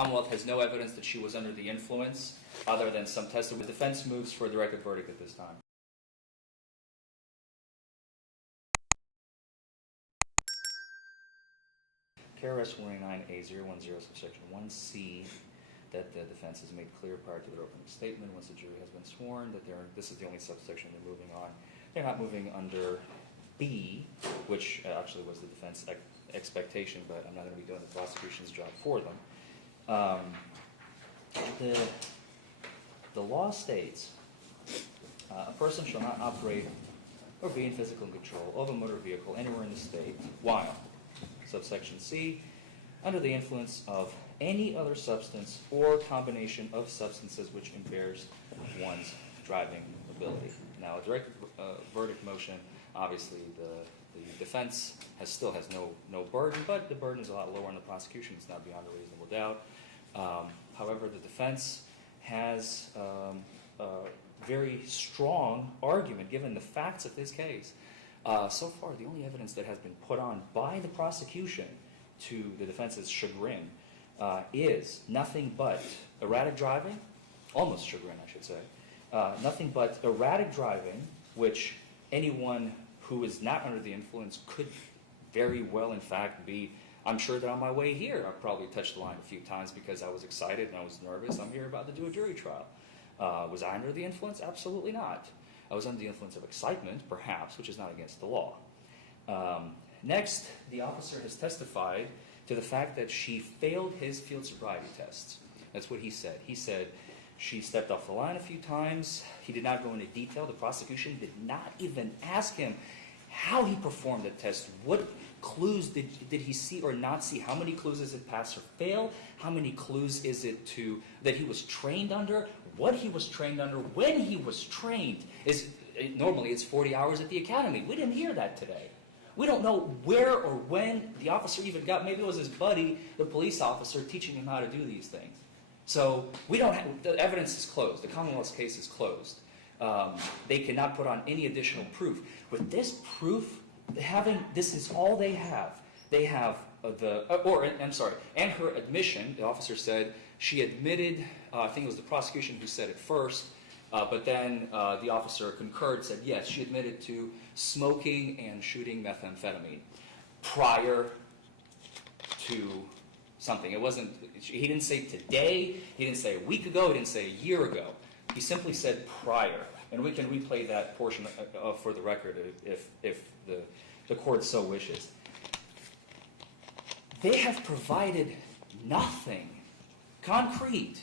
Commonwealth has no evidence that she was under the influence other than some testimony. The defense moves for a directed verdict at this time. KRS 189A010 subsection 1C, that the defense has made clear prior to their opening statement, once the jury has been sworn, that this is the only subsection they're moving on. They're not moving under B, which actually was the defense expectation, but I'm not going to be doing the prosecution's job for them. The law states a person shall not operate or be in physical control of a motor vehicle anywhere in the state while, subsection C, under the influence of any other substance or combination of substances which impairs one's driving ability. Now, a direct verdict motion, obviously the defense still has no burden, but the burden is a lot lower on the prosecution. It's not beyond a reasonable doubt. However, the defense has a very strong argument, given the facts of this case. So far, the only evidence that has been put on by the prosecution to the defense's chagrin is nothing but erratic driving, almost chagrin, I should say, nothing but erratic driving, which anyone who is not under the influence could very well, in fact, be. I'm sure that on my way here, I probably touched the line a few times because I was excited and I was nervous. I'm here about to do a jury trial. Was I under the influence? Absolutely not. I was under the influence of excitement, perhaps, which is not against the law. Next, the officer has testified to the fact that she failed his field sobriety tests. That's what he said. He said she stepped off the line a few times. He did not go into detail. The prosecution did not even ask him how he performed the test. What clues did he see or not see? How many clues is it pass or fail? How many clues is it that he was trained under? What he was trained under? When he was trained? Normally it's 40 hours at the academy. We didn't hear that today. We don't know where or when the officer even got. Maybe it was his buddy, the police officer, teaching him how to do these things. So we don't have, the evidence is closed. The Commonwealth's case is closed. They cannot put on any additional proof. With this proof, this is all they have. They have and her admission. The officer said she admitted. I think it was the prosecution who said it first, but then the officer concurred, said yes, she admitted to smoking and shooting methamphetamine prior to something. It wasn't. He didn't say today. He didn't say a week ago. He didn't say a year ago. He simply said prior. And we can replay that portion for the record if the court so wishes. They have provided nothing concrete.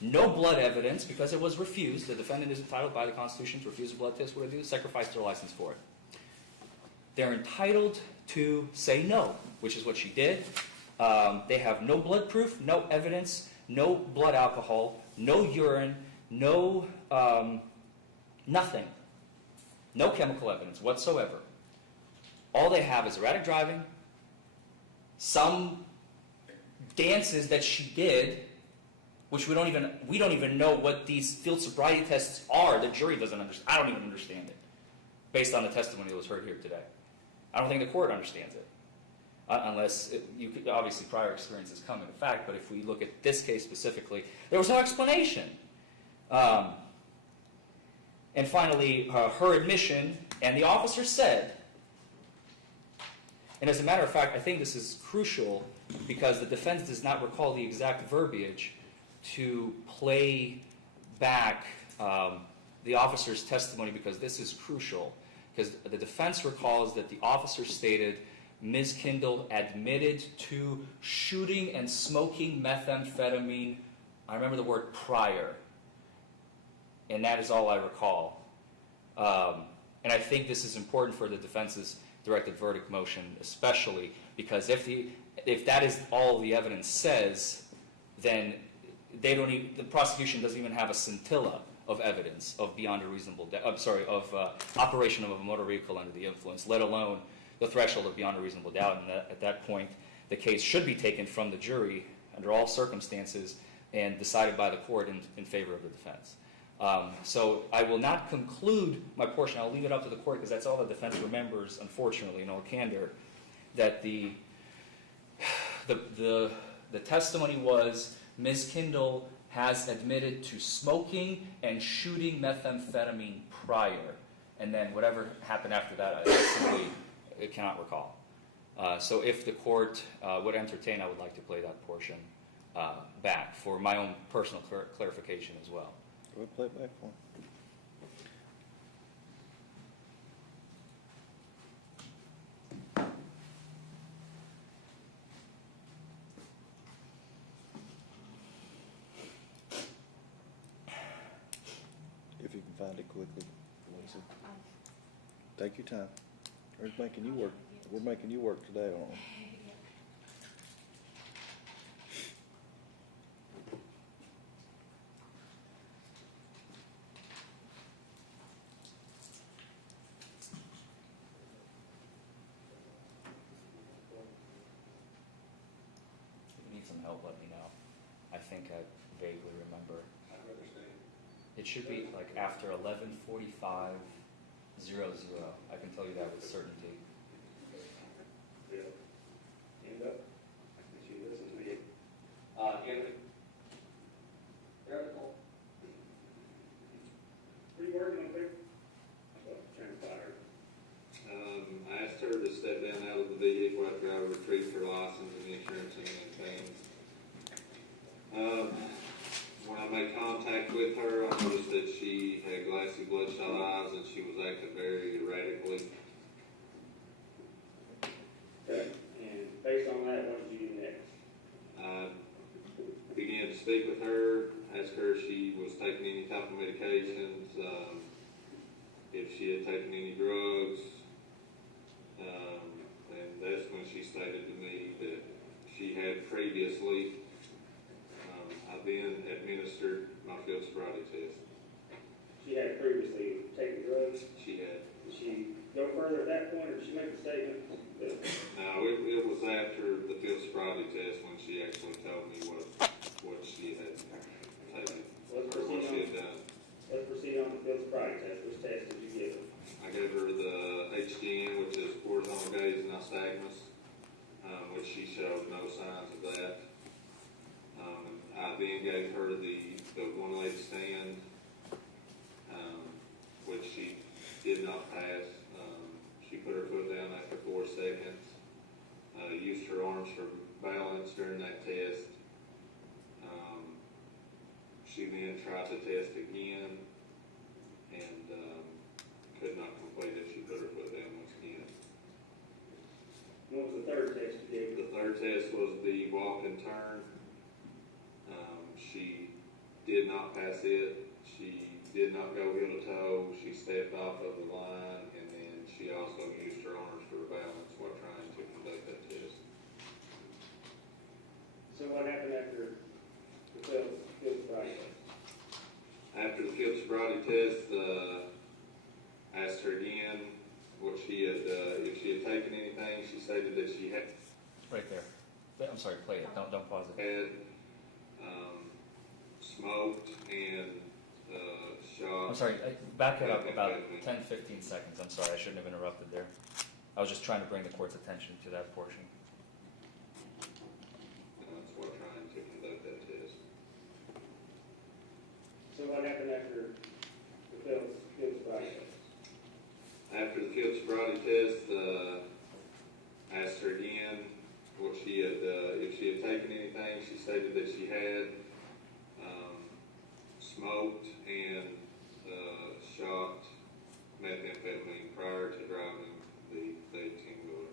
No blood evidence because it was refused. The defendant is entitled by the Constitution to refuse a blood test. What do they do? Sacrifice their license for it. They're entitled to say no, which is what she did. They have no blood proof, no evidence, no blood alcohol, no urine, no nothing. No chemical evidence whatsoever. All they have is erratic driving, some dances that she did, which we don't even know what these field sobriety tests are. The jury doesn't understand. I don't even understand it, based on the testimony that was heard here today. I don't think the court understands it, unless obviously prior experiences come into fact. But if we look at this case specifically, there was no explanation. And finally, her admission, and the officer said, and as a matter of fact, I think this is crucial because the defense does not recall the exact verbiage to play back the officer's testimony, because this is crucial. Because the defense recalls that the officer stated Ms. Kindle admitted to shooting and smoking methamphetamine. I remember the word prior. And that is all I recall. And I think this is important for the defense's directed verdict motion, especially because if that is all the evidence says, then the prosecution doesn't even have a scintilla of evidence of beyond a reasonable doubt. Of operation of a motor vehicle under the influence, let alone the threshold of beyond a reasonable doubt. And at that point, the case should be taken from the jury under all circumstances and decided by the court in favor of the defense. So I will not conclude my portion. I'll leave it up to the court because that's all the defense remembers, unfortunately, in all candor, that the testimony was Ms. Kindle has admitted to smoking and shooting methamphetamine prior. And then whatever happened after that, I simply cannot recall. So if the court would entertain, I would like to play that portion back for my own personal clarification as well. We'll play it back for him. If you can find it quickly, Lisa. Take your time. We're making you work. We're making you work today, aren't we? If you need some help, let me know. I think I vaguely remember. It should be like after 11:45:00. I can tell you that with certainty. Yeah. Hand up. She listen to me. Anthony. Article. What are you working on, Vic? Transpired. I asked her to step down out of the vehicle after I retrieved her license and insurance and things. When I made contact with her, I noticed that she had glassy, bloodshot eyes and she was acting very erratically. Okay. And based on that, what did you do next? I began to speak with her, asked her if she was taking any type of medications, if she had taken any drugs, and that's when she stated to me that she had previously. I then administered my field sobriety test. She had previously taken drugs. She had. Did she go further at that point, or did she make a statement? No, it was after the field sobriety test when she actually told me what she had taken, or what she had done. Let's proceed on the field sobriety test. Which test did you give her? I gave her the HDN, which is horizontal gaze nystagmus, which she showed no signs of that. I then gave her the one-leg stand, which she did not pass. She put her foot down after 4 seconds, used her arms for balance during that test. She then tried to test again and could not complete it. She put her foot down once again. What was the third test you gave her? The third test was the walk and turn. She did not pass it. She did not go heel to toe. She stepped off of the line, and then she also used her arms for balance while trying to conduct that test. So what happened after the field sobriety test? After the field sobriety test, I asked her again what she had, if she had taken anything. She stated that she had. Right there. I'm sorry, play it. Don't pause it. Had smoked and shot. I'm sorry, back it up about 10, 15 seconds. I'm sorry, I shouldn't have interrupted there. I was just trying to bring the court's attention to that portion. That's while trying to conduct that test. So what happened after the field sobriety test? After the field sobriety test, I asked her again what she had, if she had taken anything. She stated that she had smoked and shot methamphetamine prior to driving the 18-wheeler.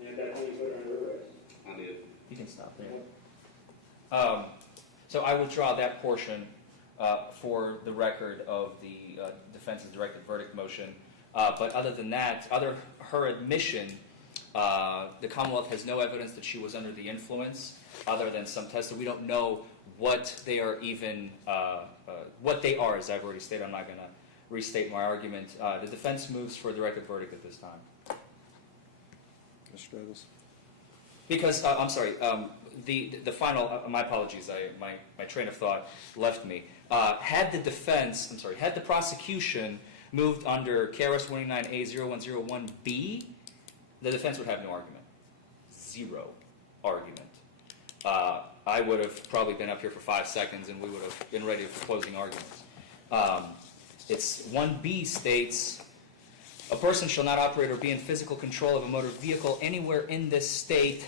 And at that point, you put her under arrest? I did. You can stop there. So I will draw that portion for the record of the defense's directed verdict motion. But other than that, her admission, the Commonwealth has no evidence that she was under the influence other than some tests. So we don't know what they are even, what they are, as I've already stated. I'm not going to restate my argument. The defense moves for a directed verdict at this time. Mr. Douglas. Because, I'm sorry, the final, my apologies, my train of thought left me. Had the prosecution moved under KRS 189A0101B, the defense would have no argument. Zero argument. I would have probably been up here for 5 seconds and we would have been ready for closing arguments. It's 1B states, a person shall not operate or be in physical control of a motor vehicle anywhere in this state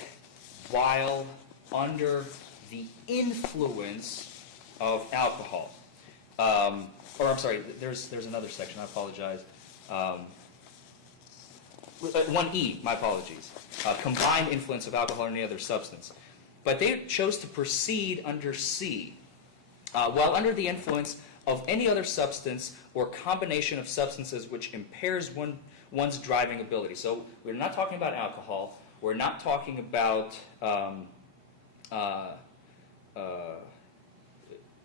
while under the influence of alcohol. Or I'm sorry, there's another section, I apologize. 1E, my apologies. Combined influence of alcohol or any other substance. But they chose to proceed under C. While under the influence of any other substance or combination of substances which impairs one's driving ability. So we're not talking about alcohol. We're not talking about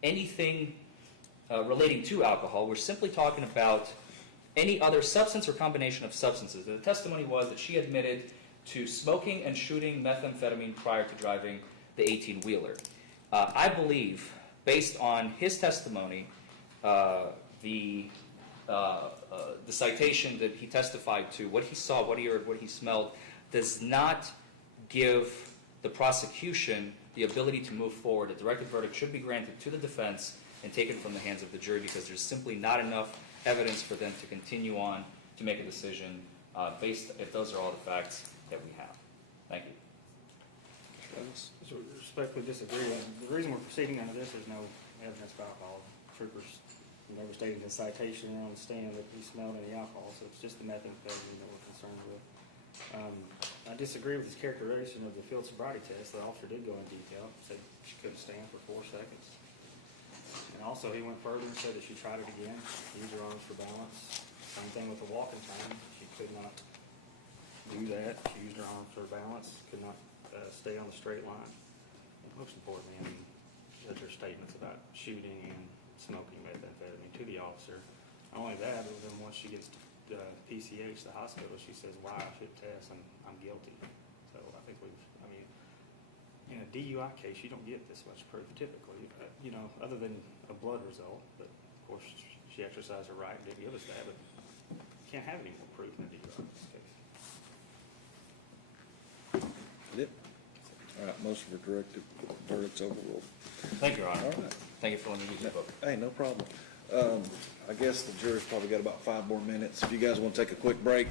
anything relating to alcohol. We're simply talking about any other substance or combination of substances. The testimony was that she admitted to smoking and shooting methamphetamine prior to driving the 18-wheeler. I believe, based on his testimony, the citation that he testified to, what he saw, what he heard, what he smelled, does not give the prosecution the ability to move forward. A directed verdict should be granted to the defense and taken from the hands of the jury because there's simply not enough evidence for them to continue on to make a decision based if those are all the facts that we have. Thank you. So respectfully disagree. The reason we're proceeding under this is no evidence of alcohol. Troopers never stated in the citation or on the stand that he smelled any alcohol, so it's just the methamphetamine that we're concerned with. I disagree with his characterization of the field sobriety test. The officer did go in detail, said she couldn't stand for 4 seconds. And also he went further and said that she tried it again, used her arms for balance. Same thing with the walking time. She could not do that. She used her arms for balance, could not stay on the straight line. And most importantly, I mean, her statements about shooting and smoking methamphetamine to the officer. Not only that, but then once she gets to PCH, the hospital, she says, "Why I should test? I'm guilty." So I think in a DUI case, you don't get this much proof typically, other than a blood result. But of course, she exercised her right and did give us that. But you can't have any more proof in a DUI in this case. Yep. All right, motion for directed verdict's overruled. Thank you, Your Honor. All right. Thank you for letting me use the book. Hey, no problem. I guess the jury's probably got about 5 more minutes. If you guys want to take a quick break.